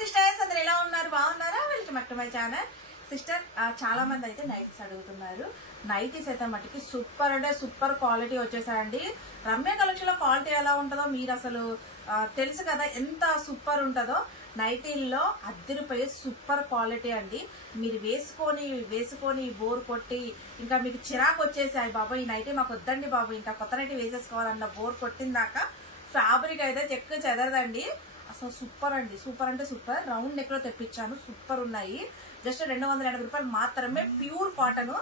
Sisters అందరు ఎలా ఉన్నారు? బాగున్నారా? Welcome back to my channel. Sister చాలా మంది అయితే నైటీస్ అడుగుతున్నారు. నైటీస్ అయితే మట్టికి సూపర్ అంటే సూపర్ క్వాలిటీ వచ్చేసాయండి. రమ్య కలెక్షన్ లో క్వాలిటీ ఎలా ఉంటుందో మీరు అసలు తెలుసు కదా, ఎంత సూపర్ ఉంటుందో. నైటీల్లో అద్దరిపోయే సూపర్ క్వాలిటీ అండి. మీరు వేసుకొని బోర్ కొట్టి ఇంకా మీకు చిరాకు వచ్చేసాయి, బాబు ఈ నైటీ మాకు వద్దండి బాబు, ఇంకా కొత్త నైటీ వేసేసుకోవాలన్న బోర్ కొట్టిందాక ఫ్యాబ్రిక్ అయితే చెక్కు చెదరదండి. అసలు సూపర్ అండి, సూపర్ అంటే సూపర్. రౌండ్ నెక్ లో తెప్పించాను, సూపర్ ఉన్నాయి. జస్ట్ 280 రూపాయలు మాత్రమే. ప్యూర్ కాటన్,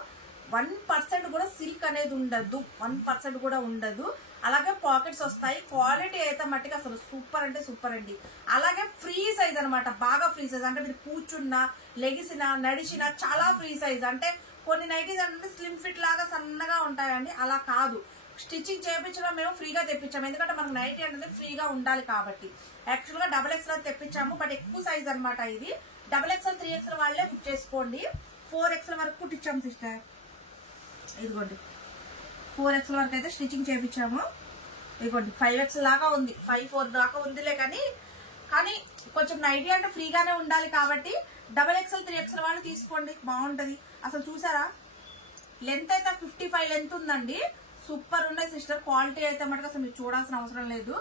1% కూడా సిల్క్ అనేది ఉండదు, 1% కూడా ఉండదు. అలాగే పాకెట్స్ వస్తాయి. క్వాలిటీ అయితే మట్టికి అసలు సూపర్ అంటే సూపర్ అండి. అలాగే ఫ్రీ సైజ్ అనమాట, బాగా ఫ్రీ సైజ్. అంటే మీరు కూర్చున్నా, లెగిసినా, నడిచినా చాలా ఫ్రీ సైజ్. అంటే కొన్ని నైటీస్ అంటే స్లిమ్ ఫిట్ లాగా సన్నగా ఉంటాయండి, అలా కాదు. స్టిచ్చింగ్ చేయించడం మేము ఫ్రీగా తెప్పించాము, ఎందుకంటే మనకు నైటీ అనేది ఫ్రీగా ఉండాలి కాబట్టి. యాక్చువల్ గా XXL తెప్పించాము, బట్ ఎక్కువ సైజ్ అనమాట ఇది. XXL 3XL వాళ్ళే బుక్ చేసుకోండి. 4XL వరకు కుట్టించాము సిస్టర్. ఇదిగోండి 4XL వరకు అయితే స్టిచ్చింగ్ చేయించాము. ఇదిగోండి 5XL దాకా ఉంది, 5-4 దాకా ఉందిలే. కానీ కొంచెం నైటీ అంటే ఫ్రీగానే ఉండాలి కాబట్టి XXL 3XL వాళ్ళు తీసుకోండి, బాగుంటది. అసలు చూసారా, లెంత్ అయితే 55 లెంత్ ఉందండి. సూపర్ ఉన్నాయి సిస్టర్. క్వాలిటీ అయితే మటుకు అసలు మీరు చూడాల్సిన అవసరం లేదు,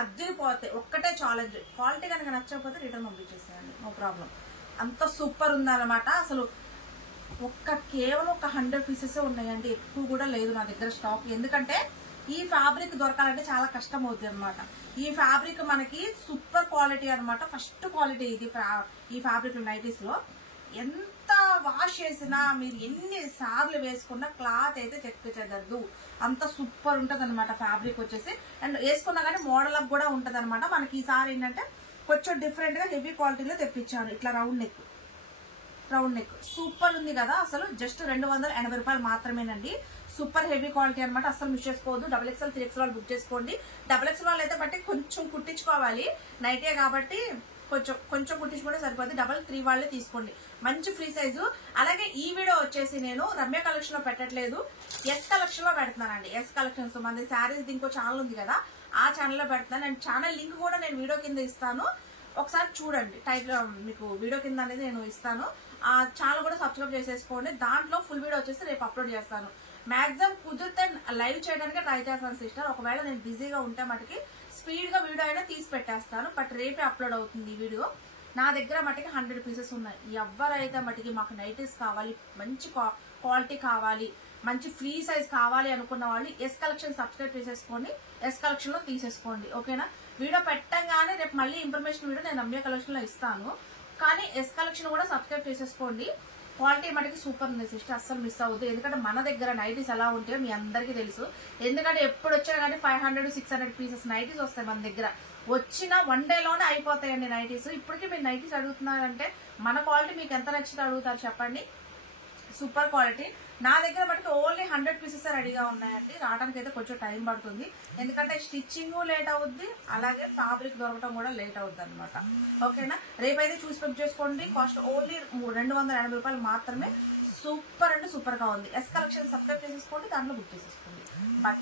అద్దరిపోతే. ఒక్కటే ఛాలెంజ్, క్వాలిటీ కనుక నచ్చకపోతే రిటర్న్ పంపించేసేయండి, నో ప్రాబ్లం. అంత సూపర్ ఉందన్నమాట. అసలు కేవలం ఒక 100 పీసెస్ ఉన్నాయండి, ఎక్కువ కూడా లేదు నా దగ్గర స్టాక్. ఎందుకంటే ఈ ఫ్యాబ్రిక్ దొరకాలంటే చాలా కష్టం అవుతుంది అనమాట. ఈ ఫ్యాబ్రిక్ మనకి సూపర్ క్వాలిటీ అనమాట, ఫస్ట్ క్వాలిటీ ఇది. ఈ ఫ్యాబ్రిక్ నైటీస్ లో ఎంత వాష్ చేసినా, మీరు ఎన్ని సార్లు వేసుకున్నా క్లాత్ అయితే చెక్కు చెదరదు, అంత సూపర్ ఉంటది అనమాట ఫ్యాబ్రిక్ వచ్చేసి. అండ్ వేసుకున్నా కానీ మోడల్ అప్ కూడా ఉంటది అనమాట. మనకి ఈసారి ఏంటంటే కొంచెం డిఫరెంట్ గా హెవీ క్వాలిటీలో తెప్పించాను. ఇట్లా రౌండ్ నెక్ సూపర్ ఉంది కదా. అసలు జస్ట్ 280 రూపాయలు మాత్రమేనండి. సూపర్ హెవీ క్వాలిటీ అనమాట, అసలు మిస్ చేసుకోవద్దు. XXL 3XL వాళ్ళు బుక్ చేసుకోండి. XXL వాళ్ళు అయితే బట్టి కొంచెం కుట్టించుకోవాలి, నైటే కాబట్టి కొంచెం కుట్టించుకుంటే సరిపోతుంది. 3 వాళ్ళే తీసుకోండి, మంచి ఫ్రీ సైజు. అలాగే ఈ వీడియో వచ్చేసి నేను రమ్య కలెక్షన్ లో పెట్టట్లేదు, ఎస్ కలెక్షన్ లో పెడుతున్నానండి. ఎస్ కలెక్షన్స్ మన శారీస్ ఇంకో ఛానల్ ఉంది కదా, ఆ ఛానల్ లో పెడుతున్నాను. అండ్ ఛానల్ లింక్ కూడా నేను వీడియో కింద ఇస్తాను, ఒకసారి చూడండి. టైటిల్ మీకు వీడియో కింద అనేది నేను ఇస్తాను. ఆ ఛానల్ కూడా సబ్స్క్రైబ్ చేసేసుకోండి. దాంట్లో ఫుల్ వీడియో వచ్చేసి రేపు అప్లోడ్ చేస్తాను. మాక్సిమం కుదిరితే లైవ్ చేయడానికి ట్రై చేస్తాను సిస్టర్. ఒకవేళ నేను బిజీగా ఉంటే మటుకి స్పీడ్ గా వీడియో అయినా తీసి పెట్టేస్తాను, బట్ రేపే అప్లోడ్ అవుతుంది ఈ వీడియో. నా దగ్గర మటుకి 100 పీసెస్ ఉన్నాయి. ఎవరైతే మటుకి మాకు నైటీస్ కావాలి, మంచి క్వాలిటీ కావాలి, మంచి ఫ్రీ సైజ్ కావాలి అనుకున్న వాళ్ళు ఎస్ కలెక్షన్ సబ్స్క్రైబ్ చేసేసుకోండి, ఎస్ కలెక్షన్ లో తీసేసుకోండి, ఓకేనా. వీడియో పెట్టంగానే రేపు మళ్ళీ ఇన్ఫర్మేషన్ వీడియో నేను రమ్య కలెక్షన్ లో ఇస్తాను, కానీ ఎస్ కలెక్షన్ కూడా సబ్స్క్రైబ్ చేసేసుకోండి. క్వాలిటీ మటుకి సూపర్ ఉంది సిస్టర్, అస్సలు మిస్ అవ్వద్దు. ఎందుకంటే మన దగ్గర నైటీస్ ఎలా ఉంటాయో మీ అందరికీ తెలుసు. ఎందుకంటే ఎప్పుడు వచ్చినా కానీ 500-600 పీసెస్ నైటీస్ వస్తాయి మన దగ్గర. వచ్చిన 1 డేలోనే అయిపోతాయండి నైటీస్. ఇప్పటికీ మీరు నైటీస్ అడుగుతున్నారంటే మన క్వాలిటీ మీకు ఎంత నచ్చితే అడుగుతారు చెప్పండి. Super quality. నా దగ్గర మటుకు ఓన్లీ 100 పీసెస్ రెడీగా ఉన్నాయండి. రావడానికి అయితే కొంచెం టైం పడుతుంది, ఎందుకంటే స్టిచ్చింగ్ లేట్ అవుద్ది, అలాగే ఫ్యాబ్రిక్ దొరకడం కూడా లేట్ అవుద్ది అనమాట, ఓకేనా. రేపైతే చూసి బుక్ చేసుకోండి. కాస్ట్ ఓన్లీ 280 రూపాయలు మాత్రమే. సూపర్ అంటే సూపర్ గా ఉంది. ఎస్ కలెక్షన్ సబ్స్క్రైబ్ చేసేసుకోండి, దాంట్లో బుక్ చేసేసుకోండి. బాయ్.